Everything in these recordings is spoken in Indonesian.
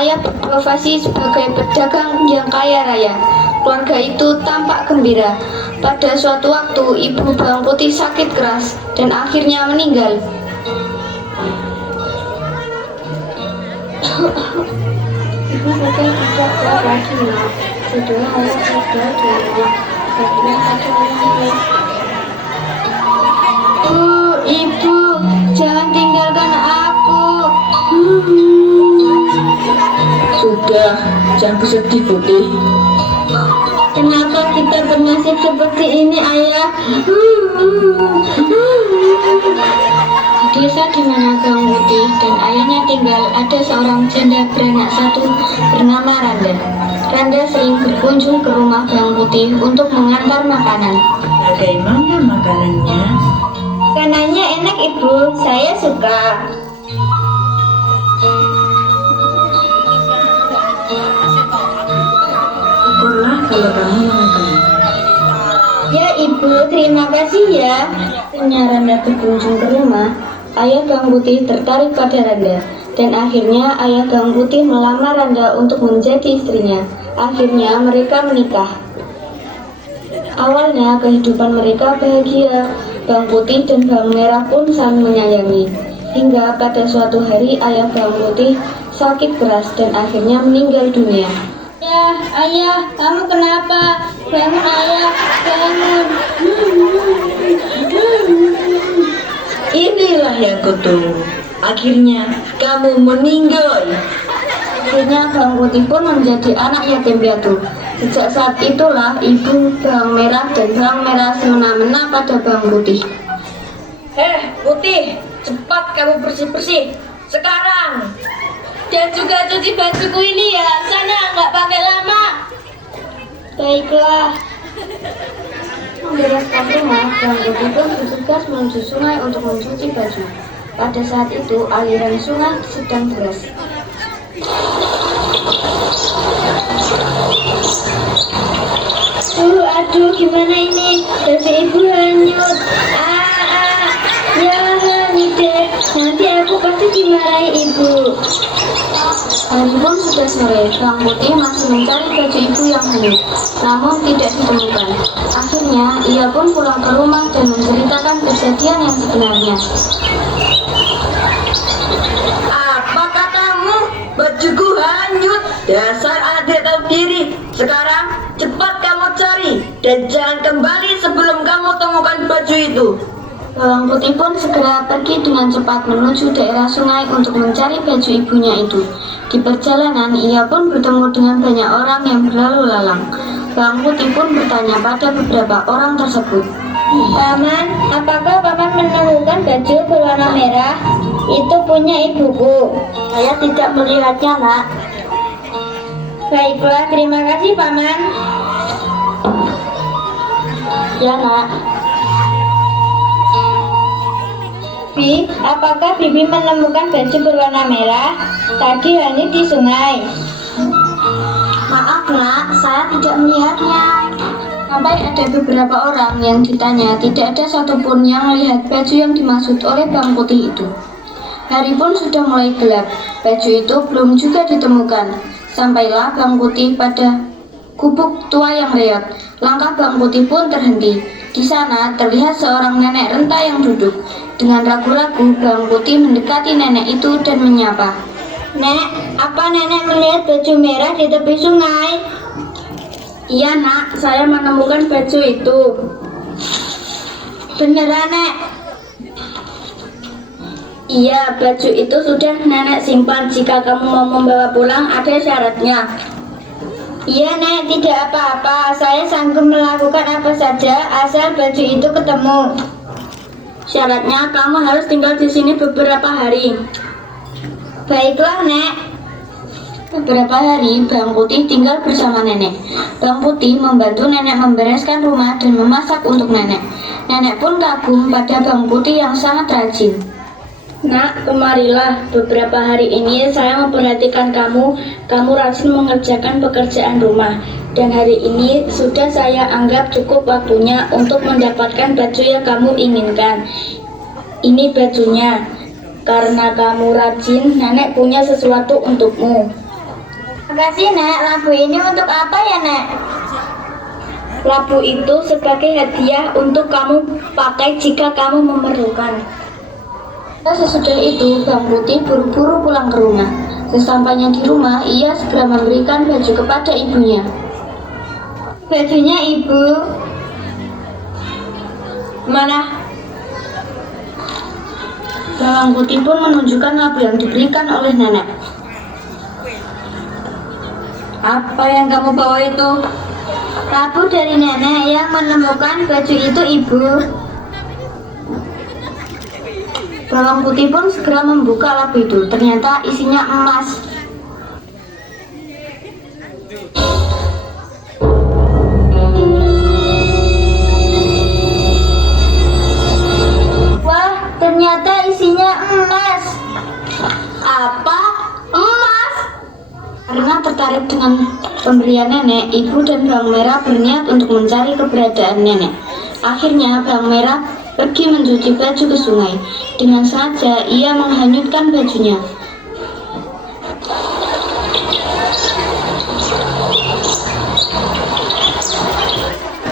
ayah berprofesi sebagai pedagang yang kaya raya. Keluarga itu tampak gembira. Pada suatu waktu, ibu Bawang Putih sakit keras dan akhirnya meninggal. Ibu sudah tidak kuat lagi, Nak. Sudah ayah sudah tua. Karena ada orang lain. Ibu, jangan tinggalkan aku. Sudah, jangan bersedih Putih. Kenapa kita bernasib seperti ini, Ayah? Di desa di mana Bawang Putih dan ayahnya tinggal ada seorang janda beranak satu bernama Randa. Randa sering berkunjung ke rumah Bawang Putih untuk mengantar makanan. Bagaimana makanannya? Makanannya enak, Ibu. Saya suka. Syukurlah kalau kamu menyukai. Ya, Ibu, terima kasih ya. Akhirnya Randa berkunjung ke rumah. Ayah Bawang Putih tertarik pada Randa, dan akhirnya ayah Bawang Putih melamar Randa untuk menjadi istrinya. Akhirnya mereka menikah. Awalnya kehidupan mereka bahagia. Bawang Putih dan Bawang Merah pun saling menyayangi. Hingga pada suatu hari ayah Bawang Putih sakit keras dan akhirnya meninggal dunia. Ayah, kamu kenapa? Bangun, Ayah, bangun. Inilah yang kutunggu. Akhirnya kamu meninggal. Akhirnya Bawang Putih pun menjadi anak yatim piatu. Sejak saat itulah ibu Bawang Merah dan Bawang Merah semena-mena pada Bawang Putih. Putih, cepat kamu bersih-bersih sekarang. Dan juga cuci bajuku ini ya, sana nggak pakai lama. Baiklah. Membereskan rumah, Bawang Putih pun bertugas menuju sungai untuk mencuci baju. Pada saat itu, aliran sungai sedang deras. Aduh, gimana ini? Baju ibu hanyut. Ya hanyut deh. Nanti aku pasti dimarahi ibu. Hari pun sudah sore. Bawang Putih masih mencari baju ibu yang hanyut, namun tidak ditemukan. Akhirnya, ia pun pulang ke rumah dan menceritakan kejadian yang sebenarnya. Apa katamu? Bajuku hanyut. Dasar adik tahu diri. Sekarang cepat kamu cari dan jangan kembali sebelum kamu temukan baju itu. Bawang Putih pun segera pergi dengan cepat menuju daerah sungai untuk mencari baju ibunya itu. Di perjalanan, ia pun bertemu dengan banyak orang yang berlalu lalang. Bawang Putih pun bertanya pada beberapa orang tersebut. Paman, apakah Paman menemukan baju berwarna merah? Itu punya ibuku. Saya tidak melihatnya, Nak. Baiklah, terima kasih, Paman. Ya, Nak. Bibi, apakah Bibi menemukan baju berwarna merah? Tadi hanyut di sungai. Maaf, Nak, saya tidak melihatnya. Sampai ada beberapa orang yang ditanya, tidak ada satupun yang melihat baju yang dimaksud oleh Bawang Putih itu. Hari pun sudah mulai gelap, baju itu belum juga ditemukan. Sampailah Bawang Putih pada gubuk tua yang reot. Langkah Bawang Putih pun terhenti. Di sana terlihat seorang nenek renta yang duduk. Dengan ragu-ragu, Bawang Putih mendekati nenek itu dan menyapa. Nek, apa nenek melihat baju merah di tepi sungai? Iya, Nak, saya menemukan baju itu. Beneran, Nek? Iya, baju itu sudah nenek simpan. Jika kamu mau membawa pulang, ada syaratnya. Iya, Nek, tidak apa-apa. Saya sanggup melakukan apa saja asal baju itu ketemu. Syaratnya kamu harus tinggal di sini beberapa hari. Baiklah, Nek. Beberapa hari, Bawang Putih tinggal bersama nenek. Bawang Putih membantu nenek membereskan rumah dan memasak untuk nenek. Nenek pun kagum pada Bawang Putih yang sangat rajin. Nak, kemarilah. Beberapa hari ini saya memperhatikan kamu. Kamu rajin mengerjakan pekerjaan rumah. Dan hari ini sudah saya anggap cukup waktunya untuk mendapatkan baju yang kamu inginkan. Ini bajunya. Karena kamu rajin, nenek punya sesuatu untukmu. kasih, Nek. Labu ini untuk apa ya, Nek? Labu itu sebagai hadiah untuk kamu pakai jika kamu memerlukan. Sesudah itu, Bang Putih buru-buru pulang ke rumah. Sesampainya di rumah, ia segera memberikan baju kepada ibunya. Bajunya, Ibu. Mana? Bang Putih pun menunjukkan labu yang diberikan oleh nenek. Apa yang kamu bawa itu? Labu dari nenek yang menemukan baju itu, Ibu. Bawang Putih pun segera membuka labu itu. Ternyata isinya emas. Wah, ternyata isinya emas. Apa? Emas? Karena tertarik dengan pemberian nenek, ibu dan Bawang Merah berniat untuk mencari keberadaan nenek. Akhirnya Bawang Merah pergi mencuci baju ke sungai. Dengan sengaja ia menghanyutkan bajunya.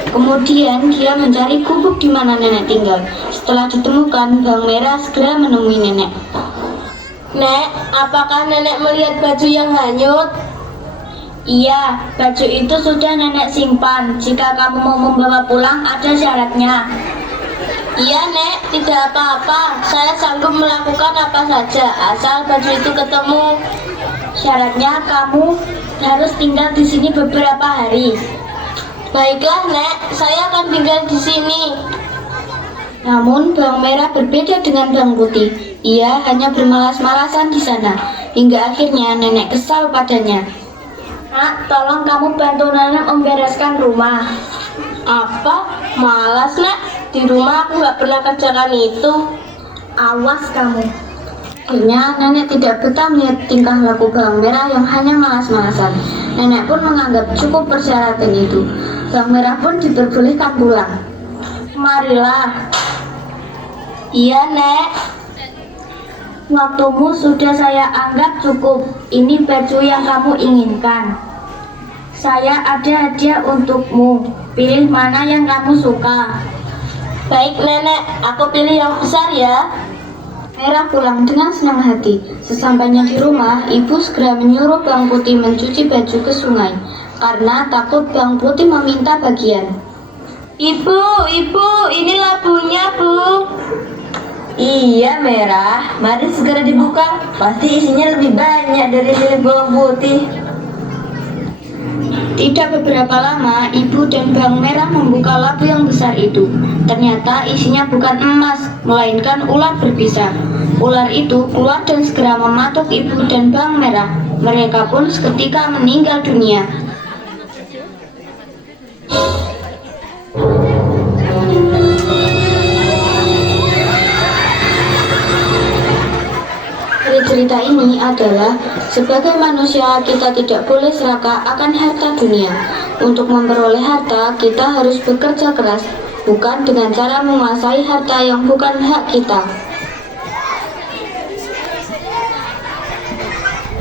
Kemudian dia mencari gubuk di mana nenek tinggal. Setelah ditemukan, Bawang Merah segera menemui nenek. Nek, apakah nenek melihat baju yang hanyut? Iya, baju itu sudah nenek simpan. Jika kamu mau membawa pulang, ada syaratnya. Iya, Nek, tidak apa-apa. Saya sanggup melakukan apa saja, asal baju itu ketemu. Syaratnya kamu harus tinggal di sini beberapa hari. Baiklah, Nek, saya akan tinggal di sini. Namun Bawang Merah berbeda dengan Bawang Putih. Ia hanya bermalas-malasan di sana. Hingga akhirnya nenek kesal padanya. Nak, tolong kamu bantu nenek membereskan rumah. Apa? Malas, Nek. Di rumah aku nggak pernah kerjakan itu. Awas kamu. Akhirnya nenek tidak betah melihat tingkah laku Bawang Merah yang hanya malas-malasan. Nenek pun menganggap cukup persyaratan itu. Bawang Merah pun diperbolehkan pulang. Marilah. Iya, Nek. Waktumu sudah saya anggap cukup. Ini baju yang kamu inginkan. Saya ada hadiah untukmu. Pilih mana yang kamu suka. Baik, Nenek. Aku pilih yang besar ya. Merah pulang dengan senang hati. Sesampainya di rumah, ibu segera menyuruh Bawang Putih mencuci baju ke sungai. Karena takut Bawang Putih meminta bagian. Ibu, ini labunya, Bu. Iya, Merah. Mari segera dibuka. Pasti isinya lebih banyak dari milik Bawang Putih. Tidak beberapa lama, ibu dan Bawang Merah membuka labu yang besar itu. Ternyata isinya bukan emas, melainkan ular berbisa. Ular itu keluar dan segera mematuk ibu dan Bawang Merah. Mereka pun seketika meninggal dunia. Dari cerita ini adalah sebagai manusia kita tidak boleh serakah akan harta dunia. Untuk memperoleh harta kita harus bekerja keras, bukan dengan cara menguasai harta yang bukan hak kita.